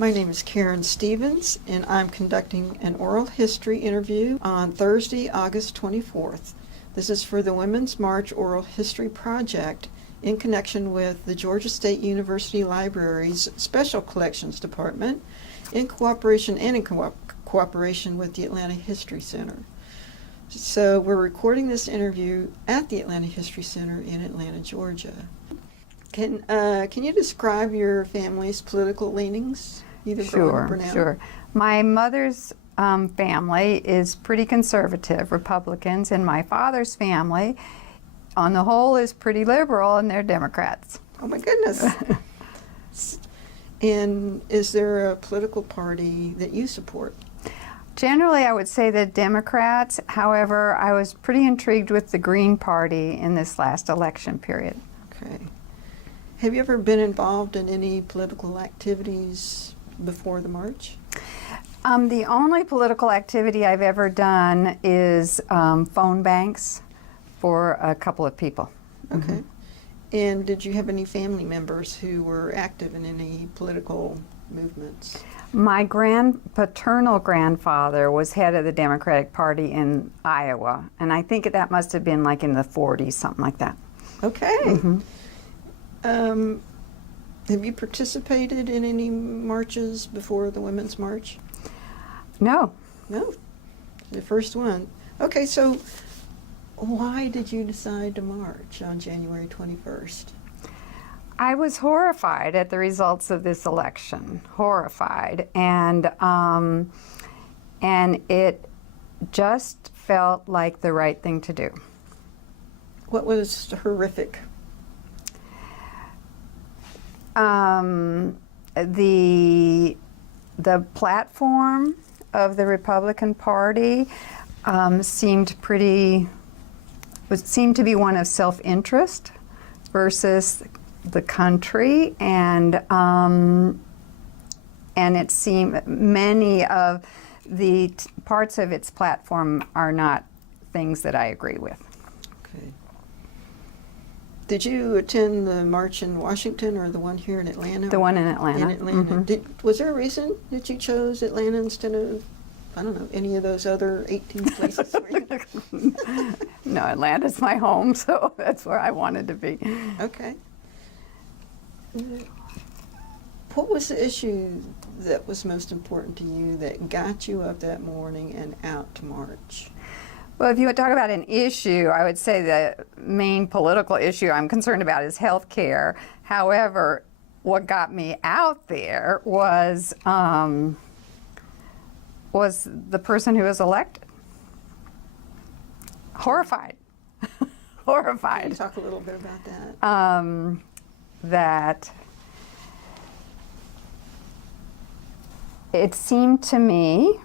My name is Karen Stevens, and I'm conducting an oral history interview on Thursday, August 24th. This is for the Women's March Oral History Project in connection with the Georgia State University Library's Special Collections Department in cooperation with the Atlanta History Center. So we're recording this interview at the Atlanta History Center in Atlanta, Georgia. Can you describe your family's political leanings, either growing up or now? Sure. My mother's family is pretty conservative, Republicans, and my father's family, on the whole, is pretty liberal, and they're Democrats. Oh my goodness. And is there a political party that you support? Generally, I would say the Democrats. However, I was pretty intrigued with the Green Party in this last election period. Okay. Have you ever been involved in any political activities before the march? The only political activity I've ever done is phone banks for a couple of people. Okay. Mm-hmm. And did you have any family members who were active in any political movements? My paternal grandfather was head of the Democratic Party in Iowa, and I think that must have been like in the 40s, something like that. Okay. Mm-hmm. Have you participated in any marches before the Women's March? No. No, the first one. Okay, so why did you decide to march on January 21st? I was horrified at the results of this election, horrified, and it just felt like the right thing to do. What was horrific? The platform of the Republican Party seemed to be one of self-interest versus the country, and it seemed many of the parts of its platform are not things that I agree with. Okay. Did you attend the march in Washington or the one here in Atlanta? The one in Atlanta. In Atlanta. Mm-hmm. Was there a reason that you chose Atlanta instead of, I don't know, any of those other 18 places? No, Atlanta's my home, so that's where I wanted to be. Okay. What was the issue that was most important to you that got you up that morning and out to march? Well, if you would talk about an issue, I would say the main political issue I'm concerned about is health care. However, what got me out there was the person who was elected. Horrified. Horrified. Can you talk a little bit about that? That it seemed to me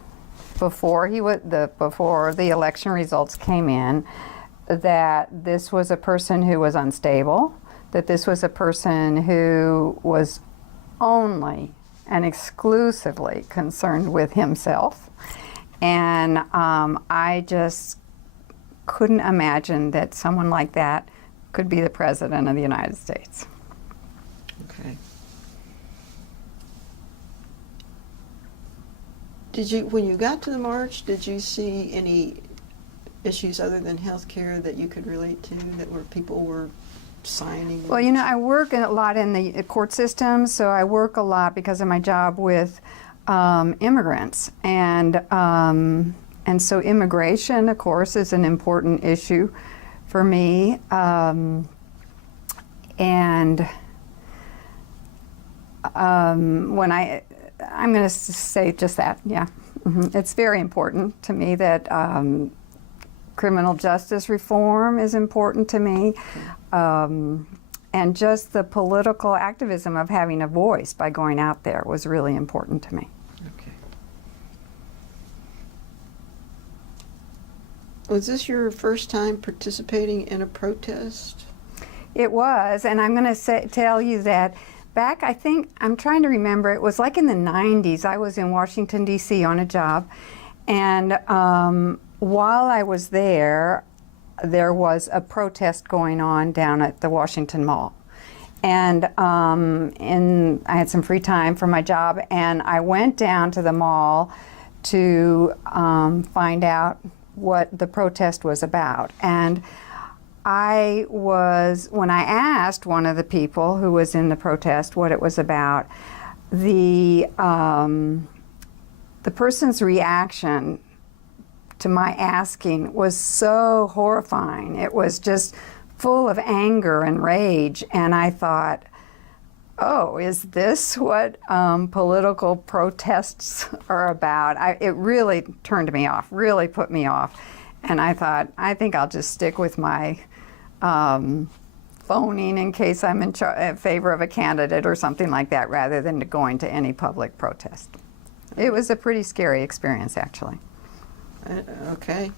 before the election results came in that this was a person who was unstable, that this was a person who was only and exclusively concerned with himself, and I just couldn't imagine that someone like that could be the President of the United States. Okay. When you got to the march, did you see any issues other than health care that you could relate to, that people were signing? Well, I work a lot in the court system, so I work a lot because of my job with immigrants, and so immigration, of course, is an important issue for me, and when I'm going to say just that, yeah. Mm-hmm. It's very important to me that criminal justice reform is important to me, and just the political activism of having a voice by going out there was really important to me. Okay. Was this your first time participating in a protest? It was, and I'm going to tell you that back, I'm trying to remember, it was like in the 90s, I was in Washington, D.C. on a job, and while I was there was a protest going on down at the Washington Mall. And I had some free time from my job, and I went down to the mall to find out what the protest was about. And when I asked one of the people who was in the protest what it was about, the person's reaction to my asking was so horrifying. It was just full of anger and rage, and I thought, oh, is this what political protests are about? It really turned me off, really put me off. And I thought, I think I'll just stick with my phoning in case I'm in favor of a candidate or something like that, rather than going to any public protest. It was a pretty scary experience, actually. Okay.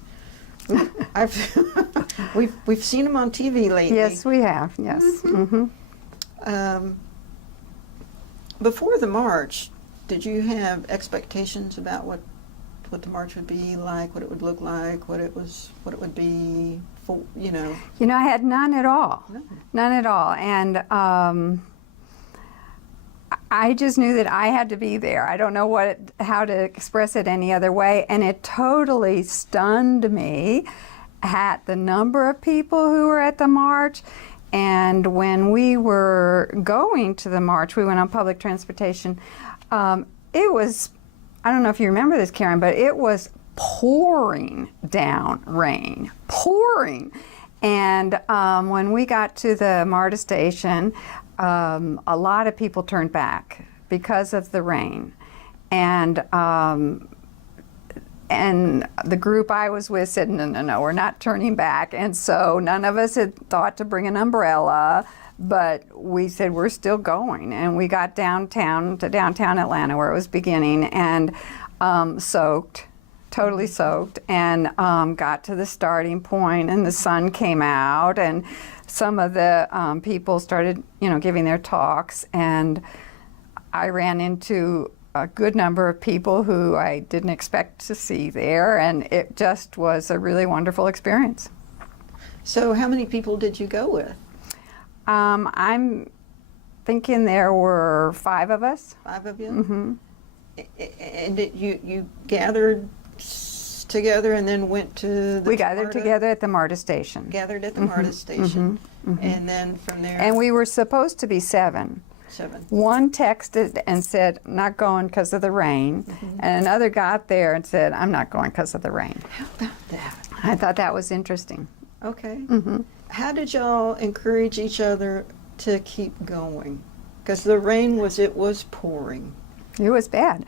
We've seen them on TV lately. Yes, we have. Yes. Mm-hmm. Before the march, did you have expectations about what the march would be like, what it would look like, what it would be for, you know? You know, I had none at all. No. None at all. And I just knew that I had to be there. I don't know how to express it any other way. And it totally stunned me at the number of people who were at the march. And when we were going to the march, we went on public transportation. It was, I don't know if you remember this, Karen, but it was pouring down rain, pouring. And when we got to the MARTA station, a lot of people turned back because of the rain. And the group I was with said, no, we're not turning back. And so none of us had thought to bring an umbrella, but we said we're still going. And we got downtown Atlanta, where it was beginning, and soaked, totally soaked, and got to the starting point, and the sun came out, and some of the people started, giving their talks, and I ran into a good number of people who I didn't expect to see there, and it just was a really wonderful experience. So how many people did you go with? I'm thinking there were 5 of us. 5 of you? Mm-hmm. And you gathered together and then went to the We gathered MARTA? together at the MARTA station. Gathered at the MARTA station. And then from there? And we were supposed to be 7. 7. One texted and said, I'm not going because of the rain. And another got there and said, I'm not going because of the rain. How about that? I thought that was interesting. Okay. Mm-hmm. How did y'all encourage each other to keep going? Because the rain was pouring. It was bad.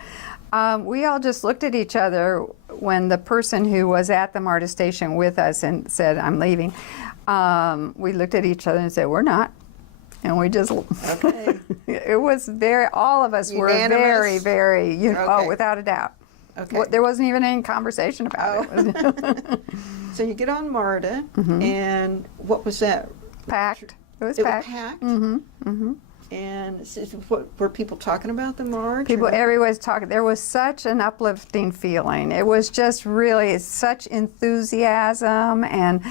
We all just looked at each other when the person who was at the MARTA station with us and said, I'm leaving. We looked at each other and said, we're not. And we just, Okay. it was all of us were Unanimous? very, Okay. without a doubt. Okay. There wasn't even any conversation about it. So you get on MARTA, and what was that? Packed. It was It packed. was packed? Mm-hmm. Mm-hmm. And what, were people talking about the march? Everyone was talking. There was such an uplifting feeling. It was just really such enthusiasm, and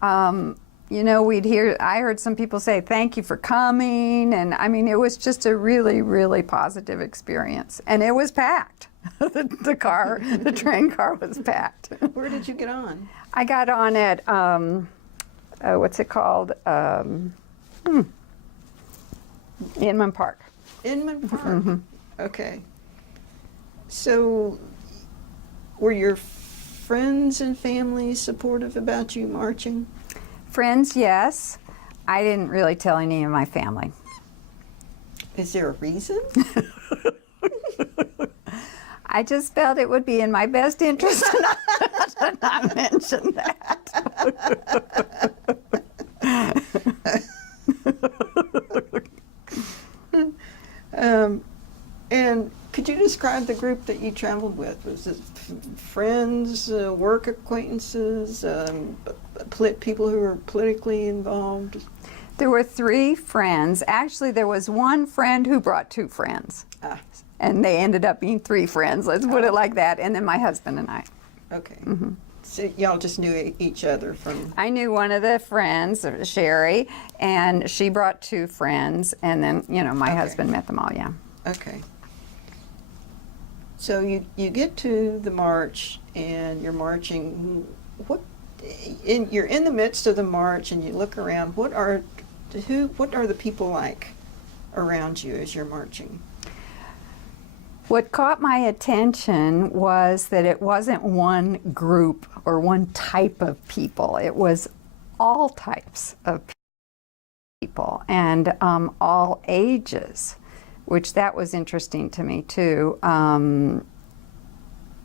I heard some people say, thank you for coming, and I mean, it was just a really, really positive experience. And it was packed. The train car was packed. Where did you get on? I got on at, what's it called? Inman Park. Inman Park. Okay. So, were your friends and family supportive about you marching? Friends, yes. I didn't really tell any of my family. Is there a reason? I just felt it would be in my best interest to not mention that. And could you describe the group that you traveled with? Was it friends, work acquaintances, people who were politically involved? There were 3 friends. Actually, there was one friend who brought 2 friends. Ah, And they ended up being 3 friends, let's put it like that, and then my husband and I. okay. So y'all just knew each other from. I knew one of the friends, Sherry, and she brought two friends, and then, my Okay. husband met them all, yeah. Okay. So you get to the march and you're marching. You're in the midst of the march and you look around. What are the people like around you as you're marching? What caught my attention was that it wasn't one group or one type of people. It was all types of people and all ages, which that was interesting to me too.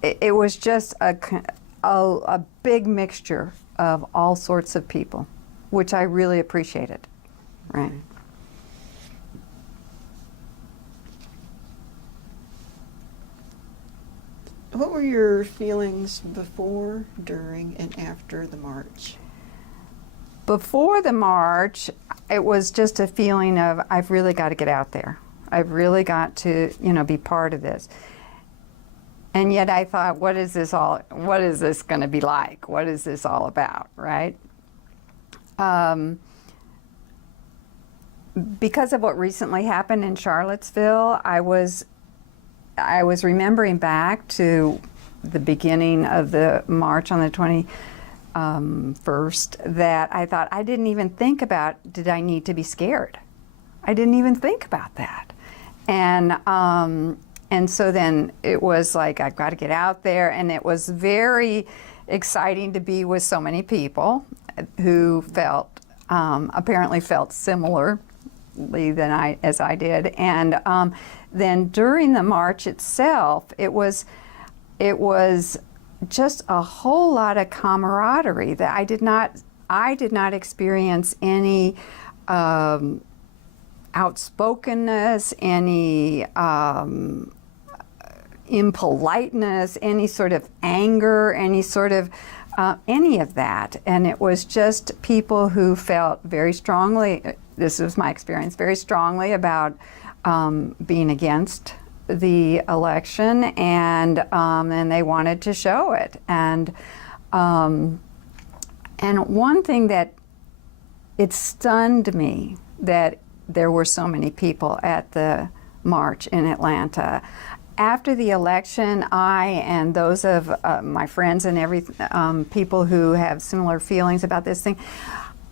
It was just a big mixture of all sorts of people, which I really appreciated, right? What were your feelings before, during, and after the march? Before the march, it was just a feeling of, I've really got to get out there. I've really got to, be part of this. And yet I thought, what is this going to be like? What is this all about, right? Because of what recently happened in Charlottesville, I was remembering back to the beginning of the march on the 21st that I thought I didn't even think about, did I need to be scared? I didn't even think about that. And so then it was like, I've got to get out there, and it was very exciting to be with so many people who apparently felt similarly as I did. And then during the march itself, it was just a whole lot of camaraderie that I did not experience any outspokenness, any impoliteness, any sort of anger, any of that. And it was just people who felt very strongly, this was my experience, very strongly about being against the election, and they wanted to show it. And one thing that it stunned me that there were so many people at the march in Atlanta. After the election, I and those of my friends and people who have similar feelings about this thing,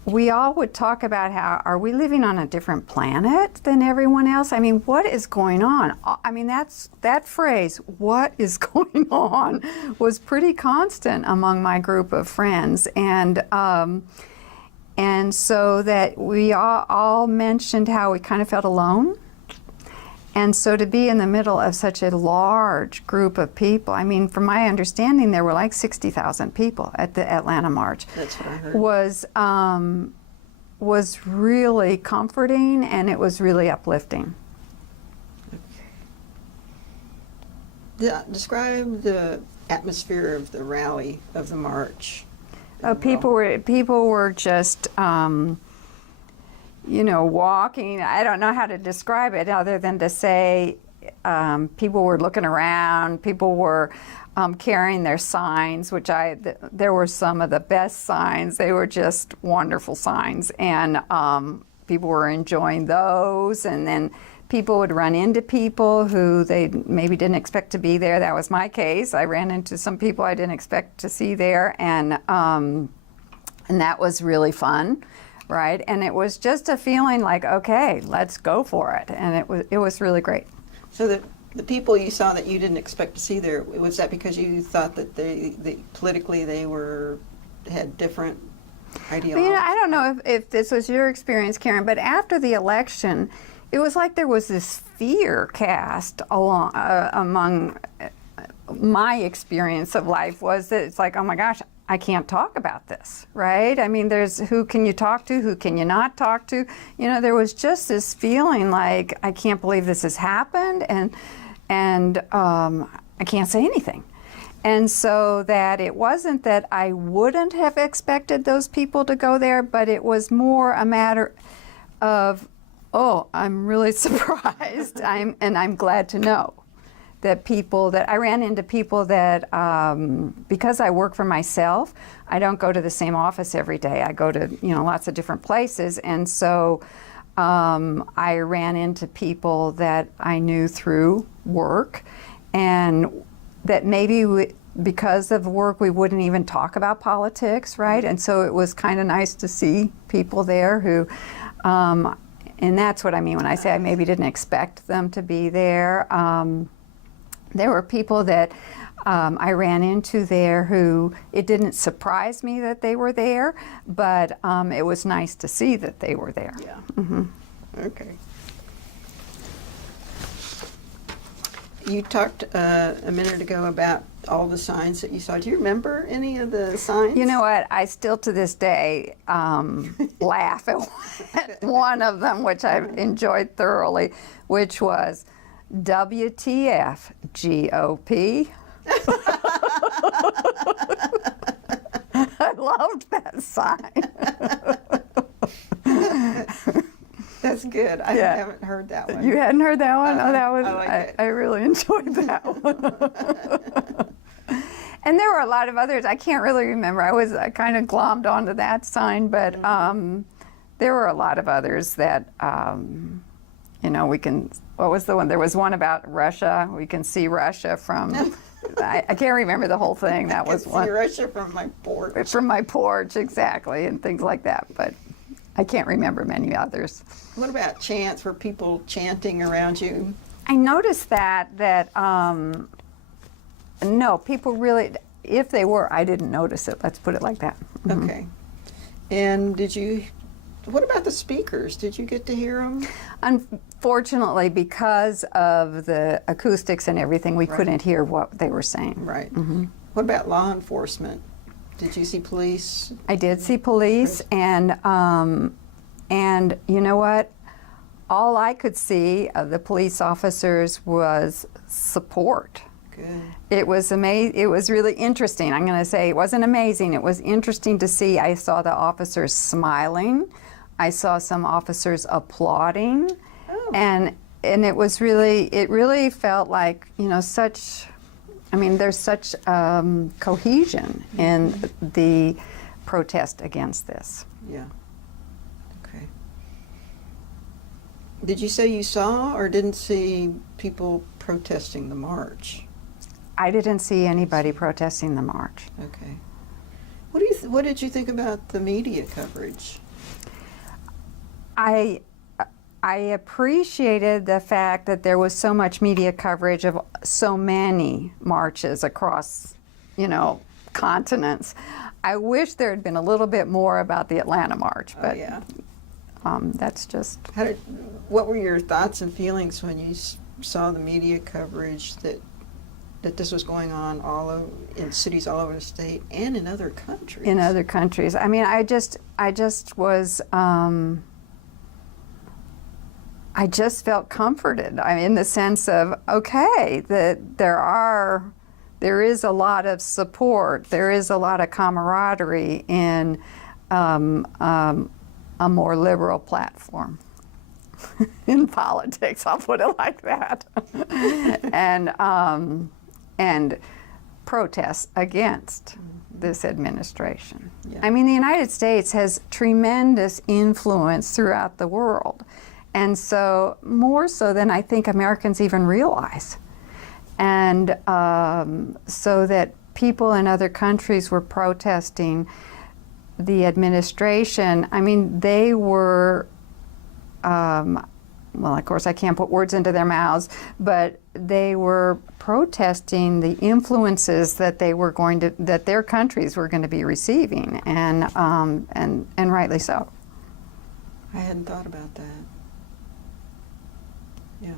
we all would talk about how, are we living on a different planet than everyone else? I mean, what is going on? I mean, that phrase, what is going on, was pretty constant among my group of friends. And so that we all mentioned how we kind of felt alone. And so to be in the middle of such a large group of people, I mean, from my understanding, there were like 60,000 people at the Atlanta March. That's what I heard. Was really comforting, and it was really uplifting. Describe the atmosphere of the rally, of the march. People were just, walking. I don't know how to describe it other than to say people were looking around. People were carrying their signs, which there were some of the best signs. They were just wonderful signs, and people were enjoying those. And then people would run into people who they maybe didn't expect to be there. That was my case. I ran into some people I didn't expect to see there, and that was really fun, right? And it was just a feeling like, okay, let's go for it, and it was really great. So the people you saw that you didn't expect to see there, was that because you thought that they politically they had different ideologies? I don't know if this was your experience, Karen, but after the election, it was like there was this fear cast among my experience of life, was that it's like, oh my gosh, I can't talk about this, right? I mean, there's who can you talk to, who can you not talk to? There was just this feeling like, I can't believe this has happened, and I can't say anything. And so that it wasn't that I wouldn't have expected those people to go there, but it was more a matter of, oh, I'm really surprised, I'm glad to know that I ran into people that, because I work for myself, I don't go to the same office every day. I go to, lots of different places. And so I ran into people that I knew through work, and that maybe because of work we wouldn't even talk about politics, right? And so it was kind of nice to see people there who, and that's what I mean when I say I maybe didn't expect them to be there. There were people that I ran into there who it didn't surprise me that they were there, but it was nice to see that they were there. Yeah. Mm-hmm. Okay. You talked a minute ago about all the signs that you saw. Do you remember any of the signs? You know what? I still to this day laugh at one of them, which I've enjoyed thoroughly, which was WTF GOP. I loved that sign. That's good. I Yeah. haven't heard that one. You hadn't heard that one? Oh, that was, I like it. I really enjoyed that one. And there were a lot of others. I can't really remember. I kind of glommed onto that sign, but there were a lot of others that, what was the one? There was one about Russia. We can see Russia from, I can't remember the whole thing. That was I one. see Russia from my porch. From my porch, exactly, and things like that. But I can't remember many others. What about chants? Were people chanting around you? I noticed that no, people really, if they were, I didn't notice it. Let's put it like that. Mhm. Okay. And what about the speakers? Did you get to hear them? Unfortunately, because of the acoustics and everything, we Right. couldn't hear what they were saying. Right. What about law enforcement? Did you see police? I did see police, and you know what? All I could see of the police officers was support. Good. It was amazing. It was really interesting. I'm going to say it wasn't amazing. It was interesting to see. I saw the officers smiling. I saw some officers applauding, and it was really. It really felt like such. I mean, there's such cohesion in the protest against this. Yeah. Okay. Did you say you saw or didn't see people protesting the march? I didn't see anybody protesting the march. Okay. What did you think about the media coverage? I appreciated the fact that there was so much media coverage of so many marches across, continents. I wish there had been a little bit more about the Atlanta March, but yeah. That's just. What were your thoughts and feelings when you saw the media coverage that this was going on in cities all over the state and in other countries? In other countries. I mean, I just was. I just felt comforted. I mean, in the sense of okay, that there is a lot of support. There is a lot of camaraderie in a more liberal platform in politics. I'll put it like that, and protests against this administration. Yeah. I mean, the United States has tremendous influence throughout the world. And so, more so than I think Americans even realize. And so that people in other countries were protesting the administration. I mean, they were, well, of course, I can't put words into their mouths, but they were protesting the influences that that their countries were going to be receiving, and rightly so. I hadn't thought about that. Yeah.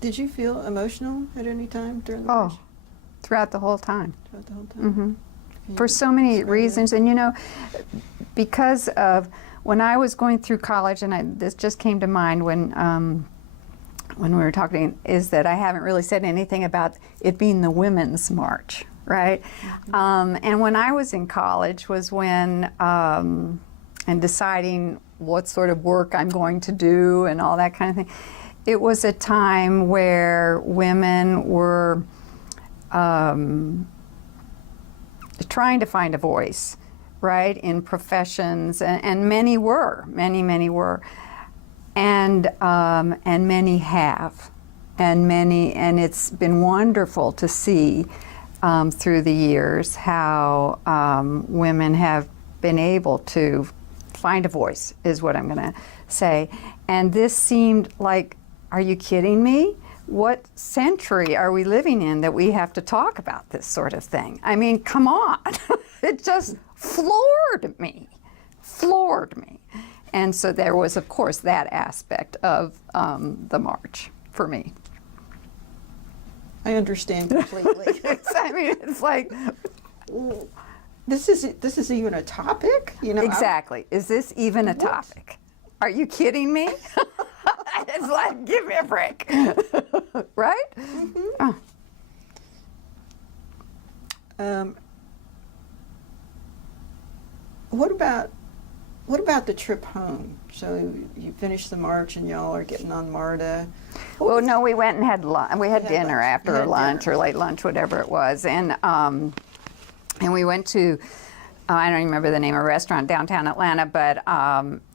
Did you feel emotional at any time during the march? Oh, throughout the whole time. Throughout the whole time? Hmm. Can For you so many describe reasons. And because of when I was going through college, and this just came to mind when we were talking, is that I haven't really said anything about it being the Women's March, right? And when I was in college was when and deciding what sort of work I'm going to do and all that kind of thing. It was a time where women were trying to find a voice, right, in professions, and many were, many were, and many have, and it's been wonderful to see through the years how women have been able to find a voice, is what I'm going to say. And this seemed like, are you kidding me? What century are we living in that we have to talk about this sort of thing? I mean, come on. It just floored me. And so there was, of course, that aspect of the march for me. I understand completely. I mean, it's like, This is even a topic, you know? exactly. Is this even a topic? Are you kidding me? It's like, give me a break. Right? Mm-hmm. What about the trip home? So you finished the march and y'all are getting on MARTA. Well, no, we went and had lunch. We had dinner lunch. after You had lunch dinner. or late lunch, whatever it was, and we went to I don't remember the name of a restaurant downtown Atlanta, but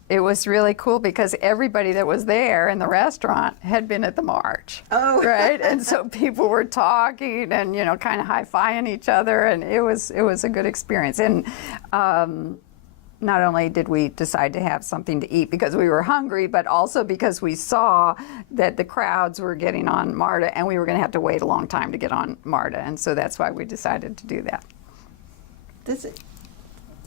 it was really cool because everybody that was there in the restaurant had been at the march. Oh. Right, and so people were talking and kind of high-fiving each other, and it was a good experience. And not only did we decide to have something to eat because we were hungry, but also because we saw that the crowds were getting on MARTA and we were going to have to wait a long time to get on MARTA. And so that's why we decided to do that.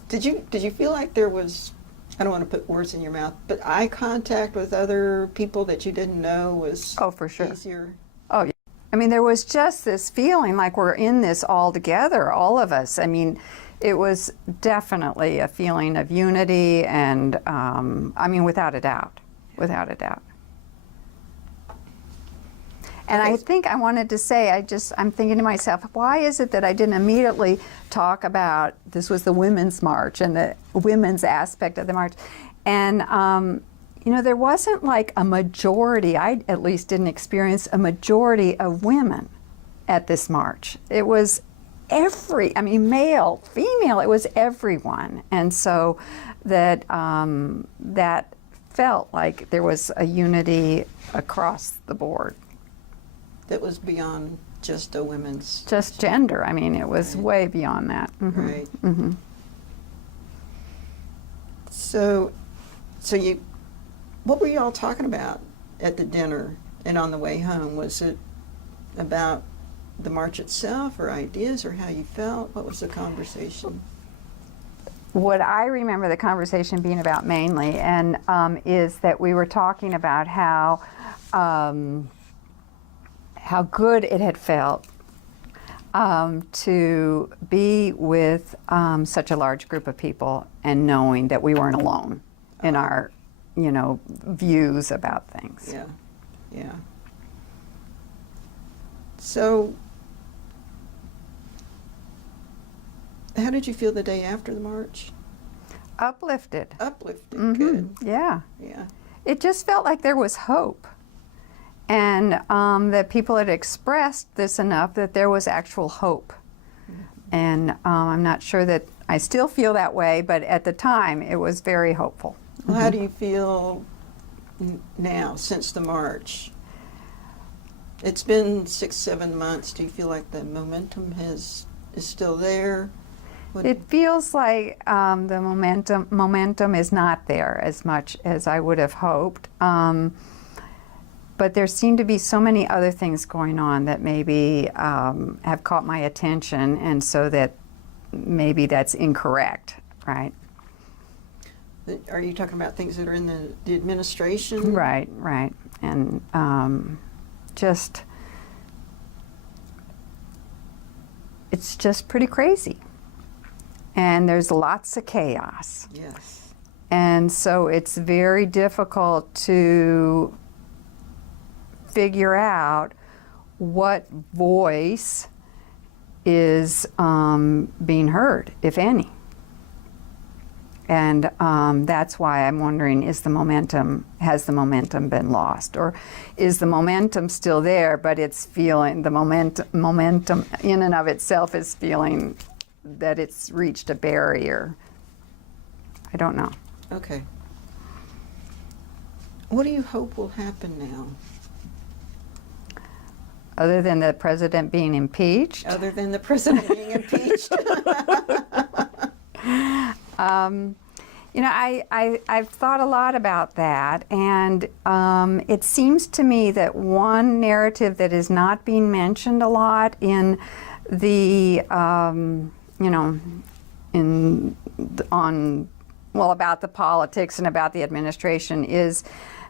Did you feel like there was, I don't want to put words in your mouth, but eye contact with other people that you didn't know was Oh, for sure. easier? Oh, yeah. I mean, there was just this feeling like we're in this all together, all of us. I mean, it was definitely a feeling of unity and, I mean, without a doubt. And I think I wanted to say, I'm thinking to myself, why is it that I didn't immediately talk about, this was the Women's March and the women's aspect of the march. And, there wasn't like a majority, I at least didn't experience a majority of women at this march. It was male, female, it was everyone. And so that felt like there was a unity across the board. That was beyond just a women's. Just gender. I mean, it was Right. way beyond that. Mhm. Right. Mm-hmm. So what were you all talking about at the dinner and on the way home? Was it about the march itself or ideas or how you felt? What was the conversation? What I remember the conversation being about mainly, and is that we were talking about how good it had felt to be with such a large group of people and knowing that we weren't alone in our, views about things. Yeah. So, how did you feel the day after the march? Uplifted. Uplifted. Mhm. Good. Yeah. Yeah. It just felt like there was hope. And that people had expressed this enough that there was actual hope. And I'm not sure that I still feel that way, but at the time it was very hopeful. Well, how do you feel now since the march? It's been 6-7 months. Do you feel like the momentum is still there? It feels like the momentum is not there as much as I would have hoped. But there seem to be so many other things going on that maybe have caught my attention, and so that maybe that's incorrect, right? Are you talking about things that are in the administration? Right. And it's just pretty crazy. And there's lots of chaos. Yes. And so it's very difficult to figure out what voice is being heard, if any. And that's why I'm wondering, has the momentum been lost? Or is the momentum still there, but it's feeling, the momentum in and of itself is feeling that it's reached a barrier? I don't know. Okay. What do you hope will happen now? Other than the president being impeached? Other than the president being impeached? I've thought a lot about that, and it seems to me that one narrative that is not being mentioned a lot in the, about the politics and about the administration is,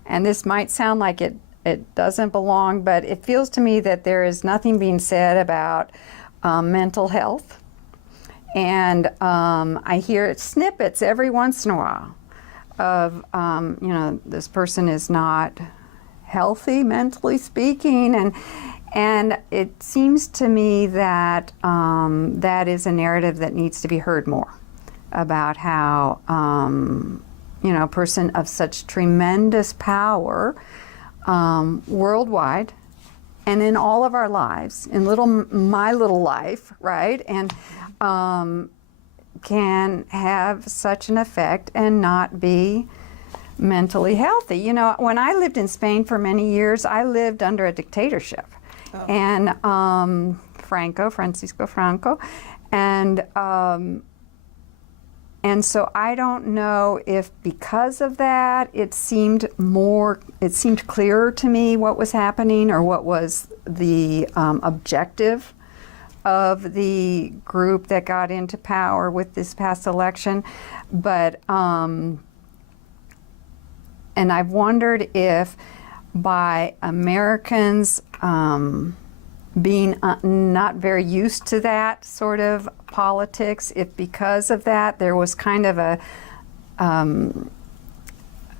and this might sound like it doesn't belong, but it feels to me that there is nothing being said about mental health. And I hear snippets every once in a while of, this person is not healthy, mentally speaking. And it seems to me that that is a narrative that needs to be heard more about how, a person of such tremendous power worldwide and in all of our lives, in my little life, right? And can have such an effect and not be mentally healthy. When I lived in Spain for many years, I lived under a dictatorship. Oh. And Francisco Franco. And so I don't know if because of that it seemed clearer to me what was happening or what was the objective of the group that got into power with this past election. But, and I've wondered if by Americans being not very used to that sort of politics, if because of that there was kind of an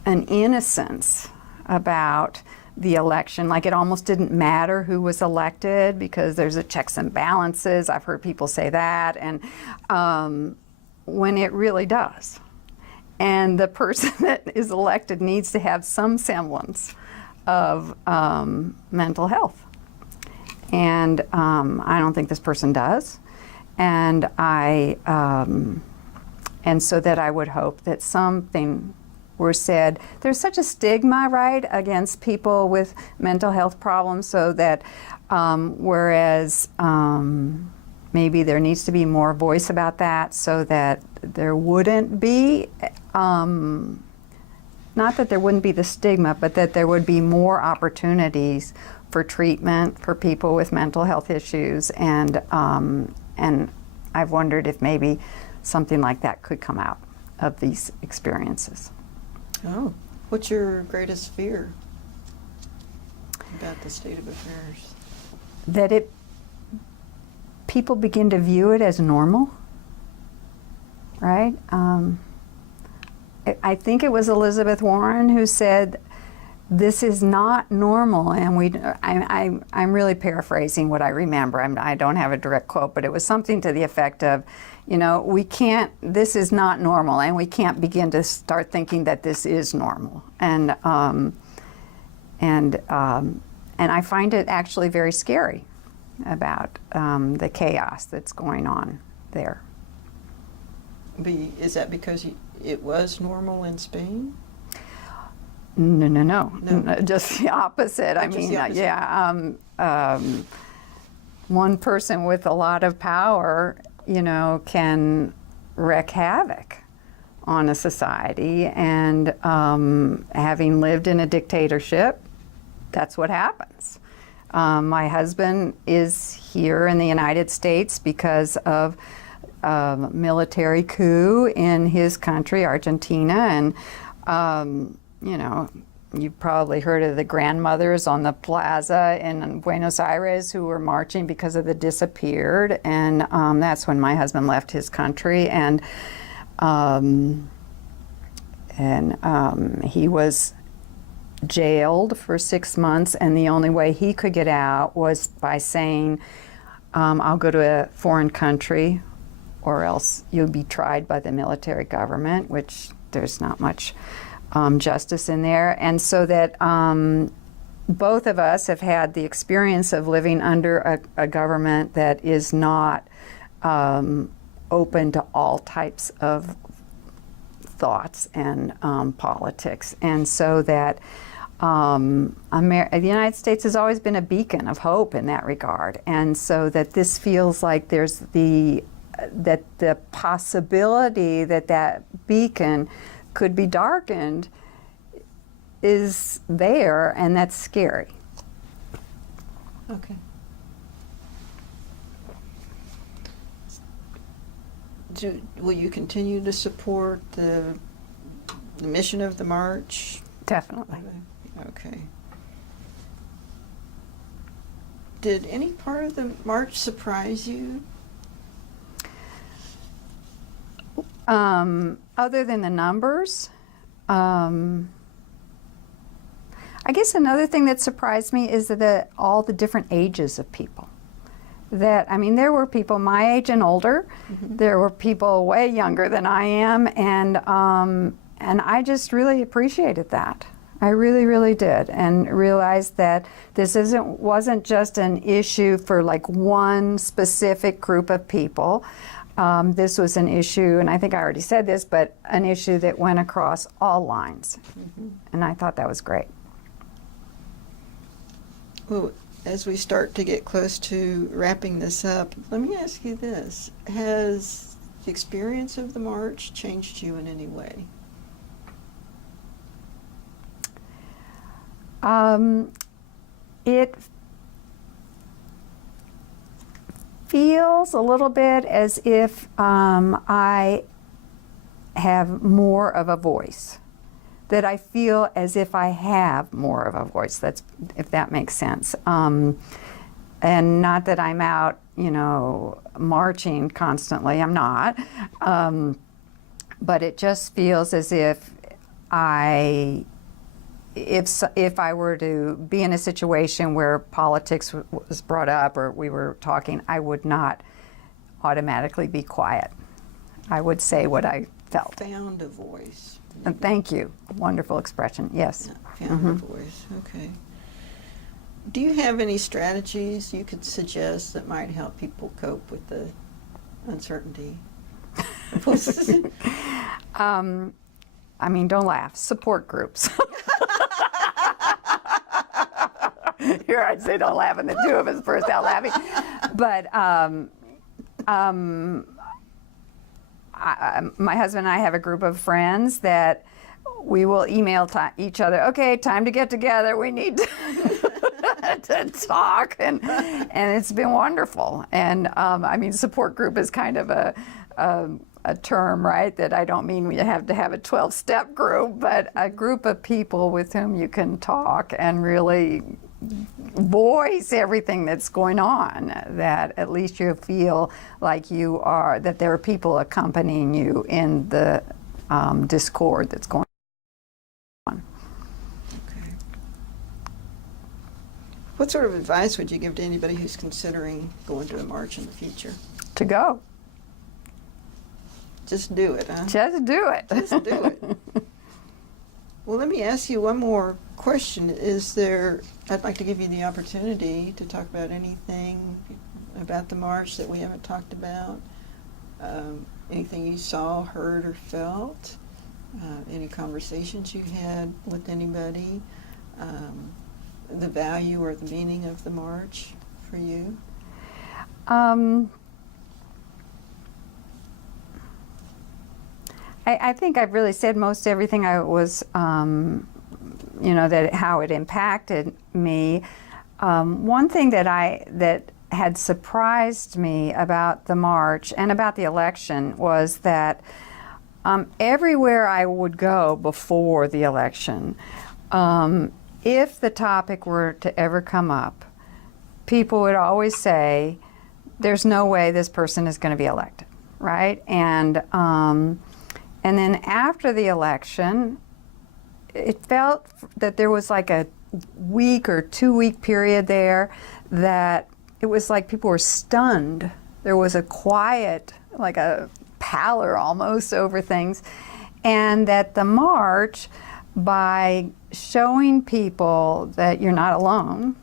innocence about the election, like it almost didn't matter who was elected because there's a checks and balances. I've heard people say that, and when it really does. And the person that is elected needs to have some semblance of mental health. And I don't think this person does. And and so that I would hope that something were said. There's such a stigma, right, against people with mental health problems, so that whereas maybe there needs to be more voice about that so that there wouldn't be, not that there wouldn't be the stigma, but that there would be more opportunities for treatment for people with mental health issues. And I've wondered if maybe something like that could come out of these experiences. Oh, what's your greatest fear about the state of affairs? That people begin to view it as normal, right? I think it was Elizabeth Warren who said, "This is not normal," and I'm really paraphrasing what I remember. I don't have a direct quote, but it was something to the effect of, this is not normal, and we can't begin to start thinking that this is normal. And I find it actually very scary about the chaos that's going on there. Is that because it was normal in Spain? No. Just the opposite. One person with a lot of power, can wreak havoc on a society, and having lived in a dictatorship, that's what happens. My husband is here in the United States because of a military coup in his country, Argentina, and you've probably heard of the grandmothers on the plaza in Buenos Aires who were marching because of the disappeared, and that's when my husband left his country, and he was jailed for 6 months, and the only way he could get out was by saying, I'll go to a foreign country, or else you'll be tried by the military government, which there's not much justice in there. And so that both of us have had the experience of living under a government that is not open to all types of thoughts and politics. And so that the United States has always been a beacon of hope in that regard. And so that this feels like there's the possibility that that beacon could be darkened is there, and that's scary. Okay. Will you continue to support the mission of the march? Definitely. Okay. Did any part of the march surprise you? Other than the numbers, I guess another thing that surprised me is that all the different ages of people. That, I mean, there were people my age and older. Mm-hmm. There were people way younger than I am, and I just really appreciated that. I really, really did, and realized that this wasn't just an issue for like one specific group of people. This was an issue, and I think I already said this, but an issue that went across all lines. Mm-hmm. And I thought that was great. Well, as we start to get close to wrapping this up, let me ask you this. Has the experience of the march changed you in any way? It feels a little bit as if I have more of a voice. That I feel as if I have more of a voice. That's, if that makes sense. And not that I'm out, marching constantly. I'm not. But it just feels as if if I were to be in a situation where politics was brought up or we were talking, I would not automatically be quiet. I would say what I felt. Found a voice. Thank you. Wonderful expression. Yes. Found a voice. Okay. Do you have any strategies you could suggest that might help people cope with the uncertainty? I mean, don't laugh. Support groups. Here I'd say don't laugh, and the two of us burst out laughing. But my husband and I have a group of friends that we will email each other, okay, time to get together, we need to talk, and it's been wonderful. And I mean, support group is kind of a term, right, that I don't mean we have to have a 12-step group, but a group of people with whom you can talk and really voice everything that's going on, that at least you feel like that there are people accompanying you in the discord that's going on. Okay. What sort of advice would you give to anybody who's considering going to a march in the future? To go. Just do it, huh? Just do it. Just do it. Well, let me ask you one more question. I'd like to give you the opportunity to talk about anything about the march that we haven't talked about. Anything you saw, heard, or felt. Any conversations you had with anybody. The value or the meaning of the march for you. I think I've really said most everything I was, that how it impacted me. One thing that had surprised me about the march and about the election was that everywhere I would go before the election, if the topic were to ever come up, people would always say, "There's no way this person is going to be elected," right? And then after the election, it felt that there was like a week or 2-week period there that it was like people were stunned. There was a quiet like a pallor almost over things. And that the march, by showing people that you're not alone,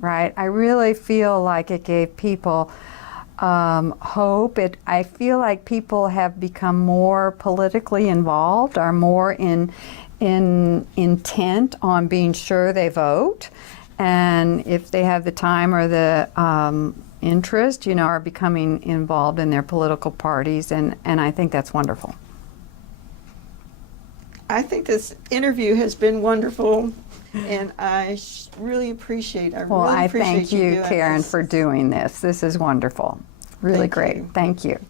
right? I really feel like it gave people hope. I feel like people have become more politically involved, are more in intent on being sure they vote, and if they have the time or the interest, you know, are becoming involved in their political parties, and I think that's wonderful. I think this interview has been wonderful, and I really appreciate. Well, I thank you, doing Karen, this. for doing this. This is wonderful. Really Thank great. you. Thank you.